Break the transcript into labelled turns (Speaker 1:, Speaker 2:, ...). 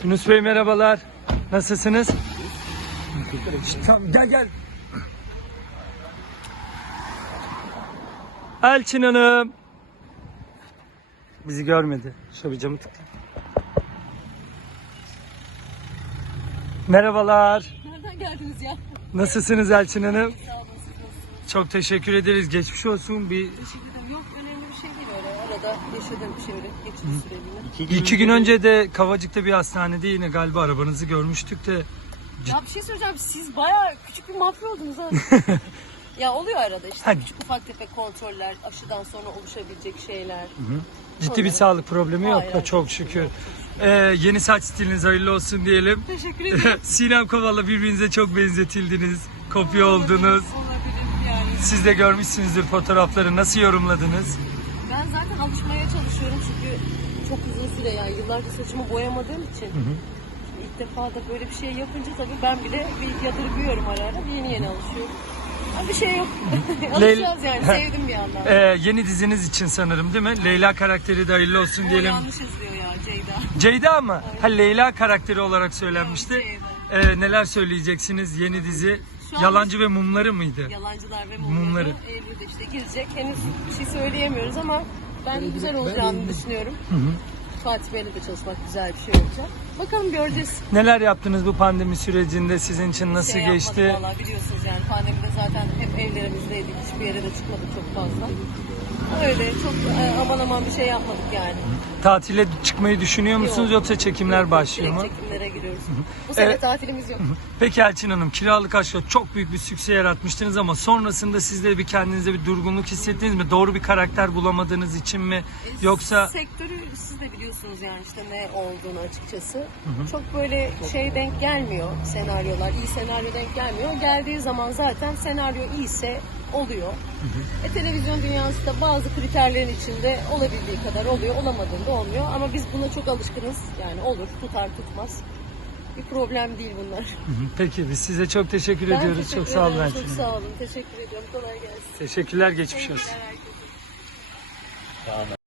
Speaker 1: Yunus Bey merhabalar. Nasılsınız? Tamam, gel. Elçin Hanım. Bizi görmedi. Şöyle bir camı tıkla. Merhabalar.
Speaker 2: Nereden geldiniz ya?
Speaker 1: Nasılsınız Elçin Hanım?
Speaker 2: Sağ olun, siz nasılsınız?
Speaker 1: Çok teşekkür ederiz. Geçmiş olsun.
Speaker 2: Teşekkür ederim. Yok, önemli bir şey değil öyle. Arada yaşadığım bir şey öyle. Geçici süreliğine.
Speaker 1: İki gün önce de Kavacık'ta bir hastanede yine galiba arabanızı görmüştük de.
Speaker 2: Ya bir şey söyleyeceğim. Siz bayağı küçük bir mafya oldunuz ha. Ya oluyor arada işte
Speaker 1: Hadi.
Speaker 2: küçük ufak tefek kontroller, aşıdan sonra oluşabilecek şeyler.
Speaker 1: Ciddi bir sağlık problemi yok
Speaker 2: Hayır,
Speaker 1: da çok şükür. Yeni saç stiliniz hayırlı olsun diyelim.
Speaker 2: Teşekkür ederim.
Speaker 1: Sinem Koval'la birbirinize çok benzetildiniz. Kopya oldunuz.
Speaker 2: Olabilir yani.
Speaker 1: Siz de görmüşsünüzdür fotoğrafları. Nasıl yorumladınız?
Speaker 2: Ben zaten alışmaya çalışıyorum çünkü çok uzun süre yani yıllarca saçımı boyamadığım için. Şimdi ilk defa da böyle bir şey yapınca tabii ben bile bir yadırgıyorum ara ara. Yeni alışıyorum. Ama bir şey yok. Alışacağız yani. Sevdim bir yandan.
Speaker 1: Yeni diziniz için sanırım değil mi? Leyla karakteri de hayırlı olsun
Speaker 2: O
Speaker 1: diyelim.
Speaker 2: yanlış yazıyor ya Ceyda.
Speaker 1: Ceyda mı? Ha, Leyla karakteri olarak söylenmişti.
Speaker 2: Evet,
Speaker 1: Neler söyleyeceksiniz yeni dizi?
Speaker 2: Şu an-
Speaker 1: Yalancı ve Mumları mıydı?
Speaker 2: Yalancılar ve
Speaker 1: Mumları.
Speaker 2: mumları Eylül'de işte girecek. Henüz bir şey söyleyemiyoruz ama ben güzel olacağını düşünüyorum. Fatih Bey'le de çalışmak güzel bir şey olacak. Bakalım göreceğiz.
Speaker 1: Neler yaptınız bu pandemi sürecinde? Sizin için nasıl
Speaker 2: Şey
Speaker 1: geçti?
Speaker 2: yapmadık vallahi, biliyorsunuz yani pandemide zaten hep evlerimizdeydik. Hiçbir yere de çıkmadık çok fazla. Öyle çok aman bir şey yapmadık yani.
Speaker 1: Tatile çıkmayı düşünüyor musunuz
Speaker 2: Yok.
Speaker 1: yoksa çekimler başlıyor mu?
Speaker 2: Direkt çekimlere giriyoruz. Bu sene
Speaker 1: Evet.
Speaker 2: tatilimiz yok.
Speaker 1: Peki Elçin Hanım, Kiralık Aşk'la çok büyük bir sükse yaratmıştınız ama sonrasında siz de bir kendinize bir durgunluk hissettiniz mi? Doğru bir karakter bulamadığınız için mi? Yoksa
Speaker 2: Sektörü siz de biliyorsunuz yani işte ne olduğunu açıkçası. Çok böyle şey denk gelmiyor senaryolar. İyi senaryo denk gelmiyor. Geldiği zaman zaten senaryo iyiyse oluyor. Televizyon dünyası da bazı kriterlerin içinde olabildiği kadar oluyor. Olamadığında olmuyor. Ama biz buna çok alışkınız. Yani olur, tutar tutmaz. Bir problem değil bunlar.
Speaker 1: Peki biz size çok teşekkür
Speaker 2: Ben
Speaker 1: ediyoruz.
Speaker 2: teşekkür
Speaker 1: Çok sağ olun
Speaker 2: ederim,
Speaker 1: Elçin
Speaker 2: Çok
Speaker 1: Hanım.
Speaker 2: sağ olun. Teşekkür ediyorum. Kolay gelsin.
Speaker 1: Teşekkürler, geçmiş olsun.
Speaker 2: Sevgiler herkese.